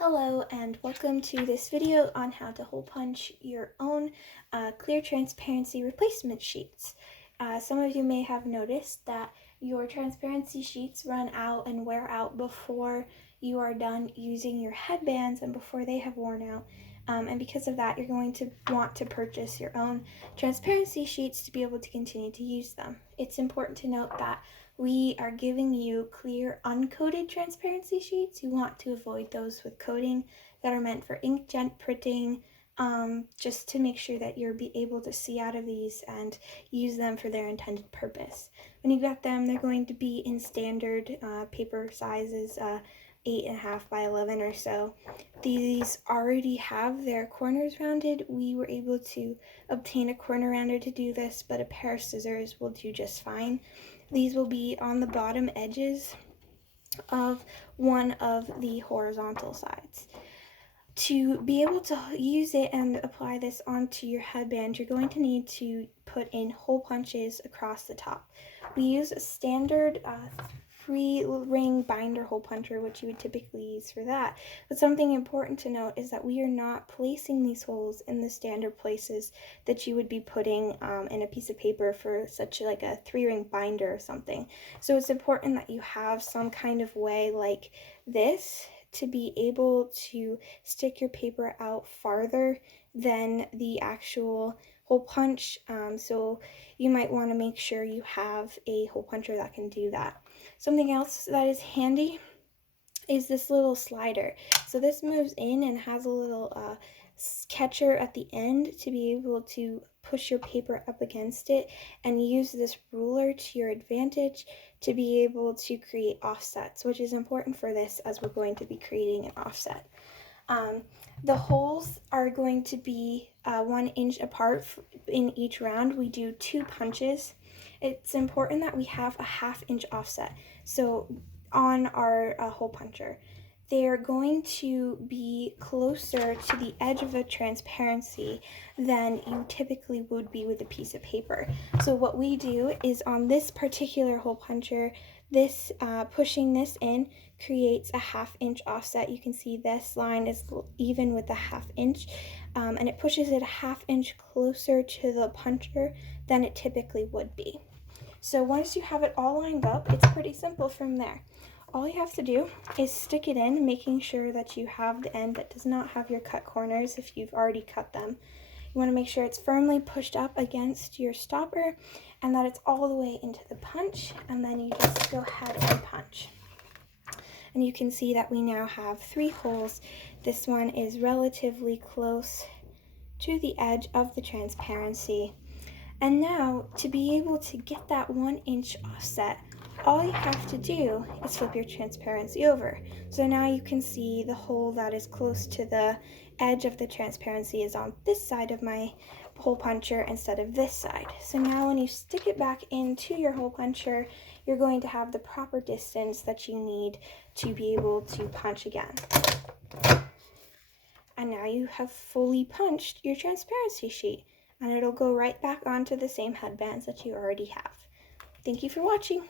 Hello and welcome to this video on how to hole punch your own clear transparency replacement sheets. Some of you may have noticed that your transparency sheets run out and wear out before you are done using your headbands and before they have worn out. And because of that, you're going to want to purchase your own transparency sheets to be able to continue to use them. It's important to note that we are giving you clear uncoated transparency sheets. You want to avoid those with coating that are meant for inkjet printing, just to make sure that you'll be able to see out of these and use them for their intended purpose. When you get them, they're going to be in standard paper sizes, 8.5 by 11 or so. These already have their corners rounded. We were able to obtain a corner rounder to do this, but a pair of scissors will do just fine. These will be on the bottom edges of one of the horizontal sides. To be able to use it and apply this onto your headband, you're going to need to put in hole punches across the top. We use a standard 3-ring binder hole puncher, which you would typically use for that. But something important to note is that we are not placing these holes in the standard places that you would be putting in a piece of paper for such like a 3-ring binder or something. So it's important that you have some kind of way like this to be able to stick your paper out farther than the actual hole punch. So you might want to make sure you have a hole puncher that can do that. Something else that is handy is this little slider. So this moves in and has a little catcher at the end to be able to push your paper up against it and use this ruler to your advantage to be able to create offsets, which is important for this as we're going to be creating an offset. The holes are going to be 1 inch apart in each round. We do 2 punches. It's important that we have a 1/2 inch offset. So on our hole puncher, they're going to be closer to the edge of the transparency than you typically would be with a piece of paper. So what we do is on this particular hole puncher, this pushing this in creates a 1/2 inch offset. You can see this line is even with the 1/2 inch, and it pushes it a 1/2 inch closer to the puncher than it typically would be. So once you have it all lined up, it's pretty simple from there. All you have to do is stick it in, making sure that you have the end that does not have your cut corners if you've already cut them. You want to make sure it's firmly pushed up against your stopper and that it's all the way into the punch, and then you just go ahead and punch. And you can see that we now have 3 holes. This one is relatively close to the edge of the transparency. And now, to be able to get that 1 inch offset, all you have to do is flip your transparency over. So now you can see the hole that is close to the edge of the transparency is on this side of my hole puncher instead of this side. So now when you stick it back into your hole puncher, you're going to have the proper distance that you need to be able to punch again. And now you have fully punched your transparency sheet, and it'll go right back onto the same headbands that you already have. Thank you for watching.